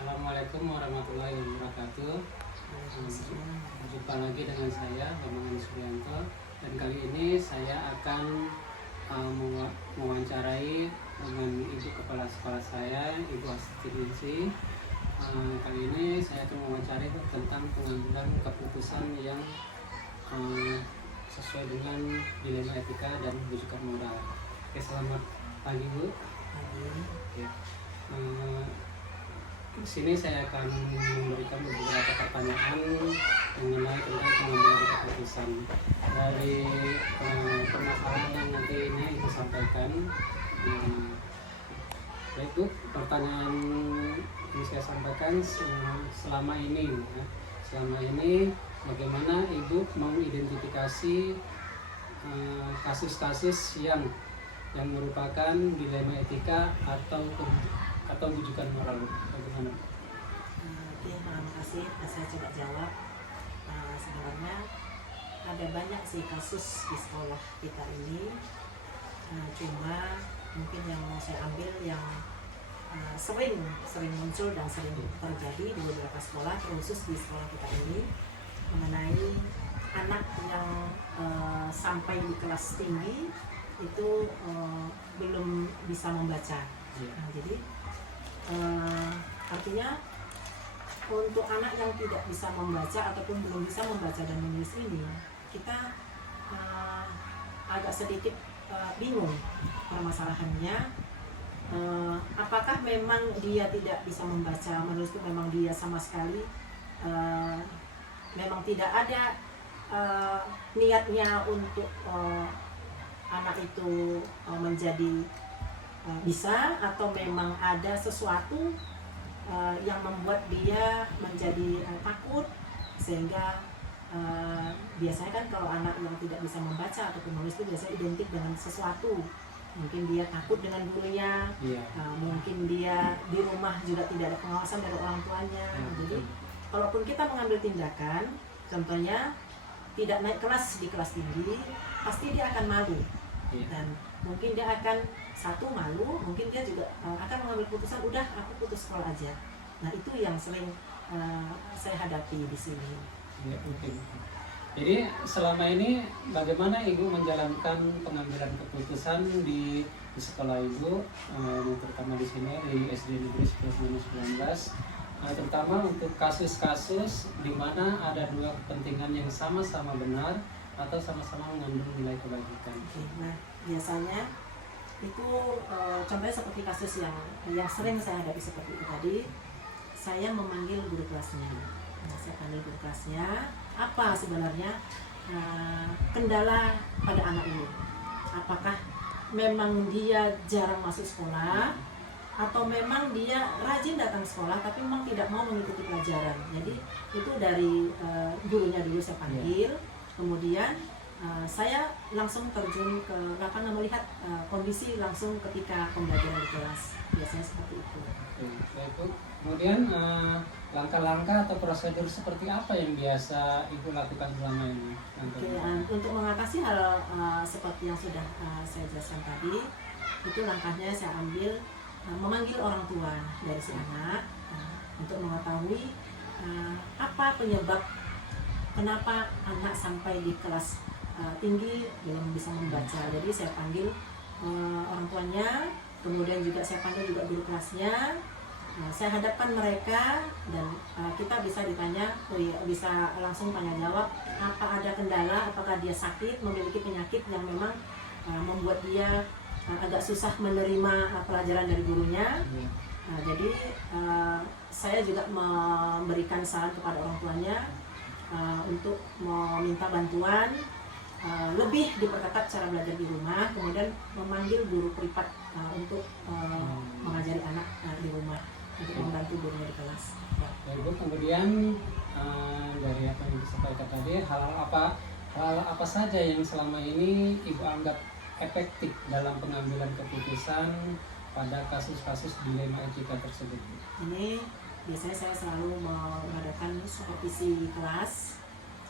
Assalamualaikum warahmatullahi wabarakatuh. Jumpa lagi dengan saya Bambang Suryanto, dan kali ini saya akan mewawancarai dengan Ibu Kepala Sekolah saya, Ibu Astiningsih. Kali ini saya akan mewawancarai tentang pengambilan keputusan yang sesuai dengan dilema etika dan rujukan moral. Oke, selamat pagi Bu. Oke. Di sini saya akan memberikan beberapa pertanyaan mengenai tentang pengambilan keputusan dari permasalahan yang nanti ini Ibu sampaikan. Baik Bu, pertanyaan yang saya sampaikan selama ini bagaimana Ibu mengidentifikasi kasus-kasus yang merupakan dilema etika atau rujukan moral? Bagaimana? Oke, terima kasih. Saya coba jawab. Sebenarnya ada banyak sih kasus di sekolah kita ini. Cuma mungkin yang mau saya ambil yang sering muncul dan sering terjadi di beberapa sekolah, khusus di sekolah kita ini, mengenai anak yang sampai di kelas tinggi itu belum bisa membaca. Jadi artinya untuk anak yang tidak bisa membaca ataupun belum bisa membaca dan menulis ini, kita agak sedikit bingung permasalahannya. Apakah memang dia tidak bisa membaca menulis itu memang dia sama sekali memang tidak ada niatnya untuk anak itu menjadi bisa, atau memang ada sesuatu yang membuat dia menjadi takut, sehingga biasanya kan kalau anak yang tidak bisa membaca ataupun menulis itu biasanya identik dengan sesuatu. Mungkin dia takut dengan gurunya, mungkin dia di rumah juga tidak ada pengawasan dari orang tuanya. Jadi kalaupun kita mengambil tindakan, contohnya tidak naik kelas di kelas tinggi, pasti dia akan malu. Dan mungkin dia akan malu, mungkin dia juga akan mengambil keputusan, udah aku putus sekolah aja. Nah, itu yang sering saya hadapi di sini. Ya, mungkin. Jadi selama ini bagaimana Ibu menjalankan pengambilan keputusan di sekolah Ibu, terutama di sini di SD Negeri 10-19, terutama untuk kasus-kasus di mana ada dua kepentingan yang sama-sama benar atau sama-sama mengandung nilai kebajikan. Nah, biasanya itu contohnya seperti kasus yang sering saya hadapi seperti itu tadi. Saya memanggil guru kelasnya. Saya panggil guru kelasnya, apa sebenarnya kendala pada anak ini? Apakah memang dia jarang masuk sekolah, atau memang dia rajin datang sekolah tapi memang tidak mau mengikuti pelajaran? Jadi itu dari gurunya dulu saya panggil. Kemudian saya langsung terjun ke lapangan melihat kondisi langsung ketika pembelajaran di kelas. Biasanya seperti itu. Oke, kemudian langkah-langkah atau prosedur seperti apa yang biasa Ibu lakukan selama ini? Untuk mengatasi hal seperti yang sudah saya jelaskan tadi, itu langkahnya saya ambil memanggil orang tua dari si anak untuk mengetahui apa penyebab kenapa anak sampai di kelas tinggi belum bisa membaca. Jadi saya panggil orang tuanya, kemudian juga saya panggil juga guru kelasnya. Saya hadapkan mereka dan kita bisa ditanya, bisa langsung tanya jawab, apa ada kendala, apakah dia sakit, memiliki penyakit yang memang membuat dia agak susah menerima pelajaran dari gurunya. Jadi saya juga memberikan saran kepada orang tuanya untuk meminta bantuan, lebih diperketat cara belajar di rumah, kemudian memanggil guru privat untuk mengajari anak di rumah, untuk membantu gurunya di kelas. Ibu, kemudian dari apa yang disampaikan tadi, hal apa saja yang selama ini Ibu anggap efektif dalam pengambilan keputusan pada kasus-kasus dilema etika tersebut? Ini biasanya saya selalu mengadakan supervisi kelas,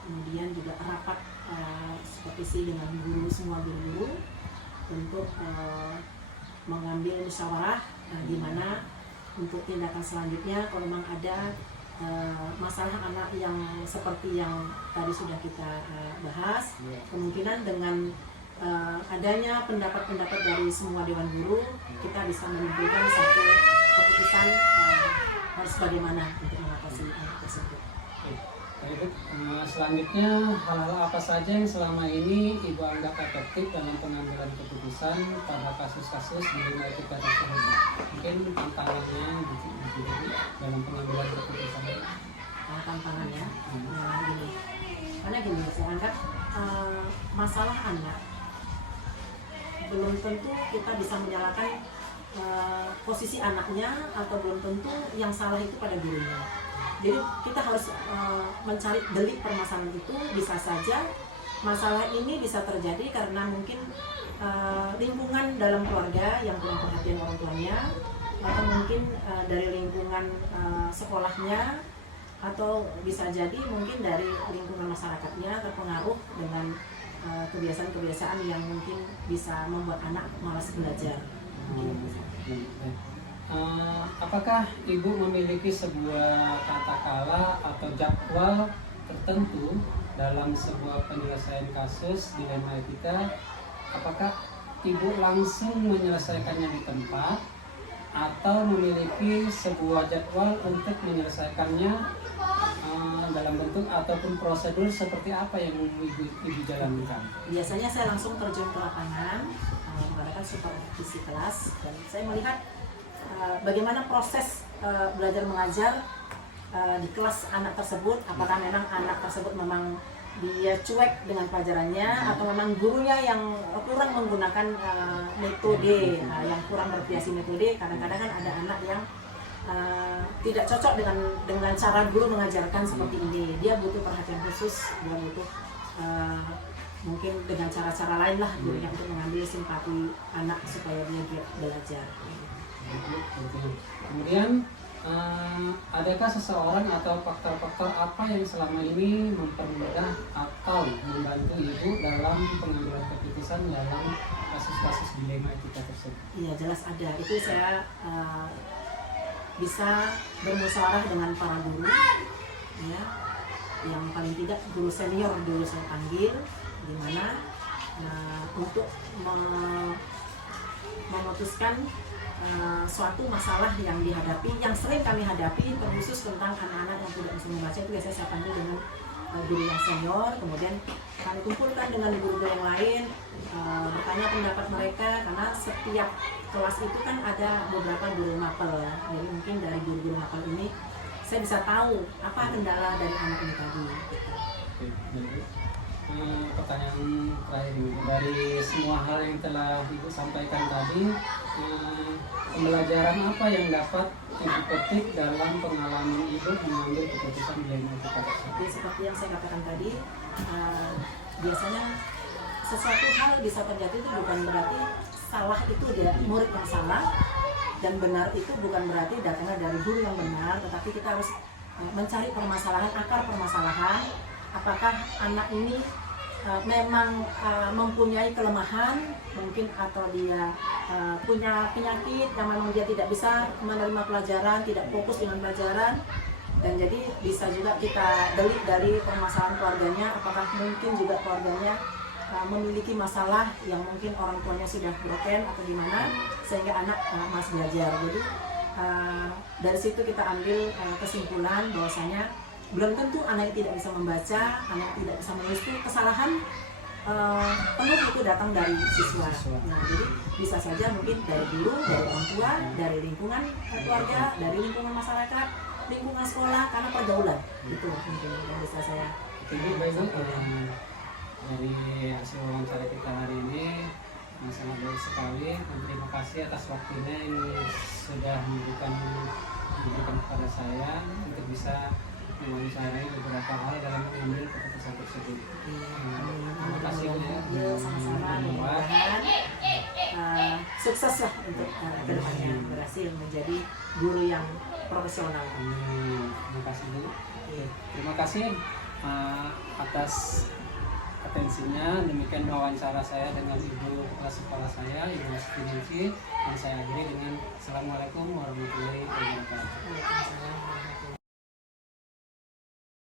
kemudian juga rapat supervisi dengan semua guru untuk mengambil musyawarah di mana untuk tindakan selanjutnya kalau memang ada masalah anak yang seperti yang tadi sudah kita bahas. Kemungkinan dengan adanya pendapat-pendapat dari semua dewan guru, kita bisa menentukan satu keputusan harus bagaimana untuk mengatasi anak tersebut. Baik, selanjutnya hal-hal apa saja yang selama ini Ibu anggap efektif dalam pengambilan keputusan pada kasus-kasus di lingkungan kita tersebut? Mungkin tantangannya dalam pengambilan keputusan. Tantangannya, karena gini, saya anggap masalah anak belum tentu kita bisa menyalahkan posisi anaknya, atau belum tentu yang salah itu pada gurunya. Jadi kita harus mencari delik permasalahan itu. Bisa saja masalah ini bisa terjadi karena mungkin lingkungan dalam keluarga yang kurang perhatian orang tuanya, atau mungkin dari lingkungan sekolahnya, atau bisa jadi mungkin dari lingkungan masyarakatnya terpengaruh dengan kebiasaan-kebiasaan yang mungkin bisa membuat anak malas belajar. Apakah Ibu memiliki sebuah kata-kala atau jadwal tertentu dalam sebuah penyelesaian kasus dilema etika? Apakah Ibu langsung menyelesaikannya di tempat atau memiliki sebuah jadwal untuk menyelesaikannya dalam bentuk ataupun prosedur seperti apa yang Ibu jalankan? Biasanya saya langsung terjun ke lapangan, mengadakan supervisi kelas, dan saya melihat bagaimana proses belajar mengajar di kelas anak tersebut. Apakah memang anak tersebut memang dia cuek dengan pelajarannya, atau memang gurunya yang kurang menggunakan metode, yang kurang bervariasi metode. Kadang-kadang kan ada anak yang tidak cocok dengan cara guru mengajarkan seperti ini. Dia butuh perhatian khusus, dia butuh mungkin dengan cara-cara lain lah gurunya untuk mengambil simpati anak supaya dia giat belajar. Kemudian adakah seseorang atau faktor-faktor apa yang selama ini mempermudah atau membantu Ibu dalam pengambilan keputusan dalam kasus-kasus dilema etika tersebut? Iya, jelas ada. Itu saya bisa bermusyawarah dengan para guru, ya, yang paling tidak guru senior dulu saya panggil, gimana untuk memutuskan suatu masalah yang dihadapi, yang sering kami hadapi, terkhusus tentang anak-anak yang tidak bisa membaca. Itu biasanya saya panggil dengan guru yang senior, kemudian kami kumpulkan dengan guru-guru yang lain, bertanya pendapat mereka, karena setiap kelas itu kan ada beberapa guru mapel, jadi mungkin dari guru-guru mapel ini saya bisa tahu apa kendala dari anak ini tadi. Pertanyaan terakhir ini, dari semua hal yang telah Ibu sampaikan tadi, pembelajaran apa yang dapat Ibu petik dalam pengalaman Ibu mengambil keputusan dilema etika tersebut? Jadi seperti yang saya katakan tadi, biasanya sesuatu hal bisa terjadi itu bukan berarti salah itu dari murid yang salah, dan benar itu bukan berarti datangnya dari guru yang benar, tetapi kita harus mencari permasalahan, akar permasalahan. Apakah anak ini memang mempunyai kelemahan mungkin, atau dia punya penyakit yang memang dia tidak bisa menerima pelajaran, tidak fokus dengan pelajaran. Dan jadi bisa juga kita delik dari permasalahan keluarganya, apakah mungkin juga keluarganya memiliki masalah yang mungkin orang tuanya sudah broken atau gimana, sehingga anak malas belajar. Jadi dari situ kita ambil kesimpulan bahwasanya belum tentu anak tidak bisa membaca, anak tidak bisa menulis, itu kesalahan penuh itu datang dari siswa. Nah, jadi bisa saja mungkin dari guru, dari orang tua, dari lingkungan keluarga, dari lingkungan masyarakat, lingkungan sekolah, karena pergaulan itu mungkin yang bisa saya sampaikan. Dari hasil wawancara kita hari ini sangat baik sekali. Terima kasih atas waktunya yang sudah diberikan kepada saya untuk bisa mewawancarai beberapa hal dalam mengambil keputusan tersebut. Terima kasih ya. Sama-sama, mudah-mudahan sukses lah untuk kedepannya, berhasil menjadi guru yang profesional. Terima kasih Bu. Terima kasih atas atensinya. Demikian wawancara saya dengan Ibu Kepala Sekolah saya, Ibu Astuti, dan saya akhiri dengan Assalamualaikum warahmatullahi wabarakatuh. Waalaikumsalam.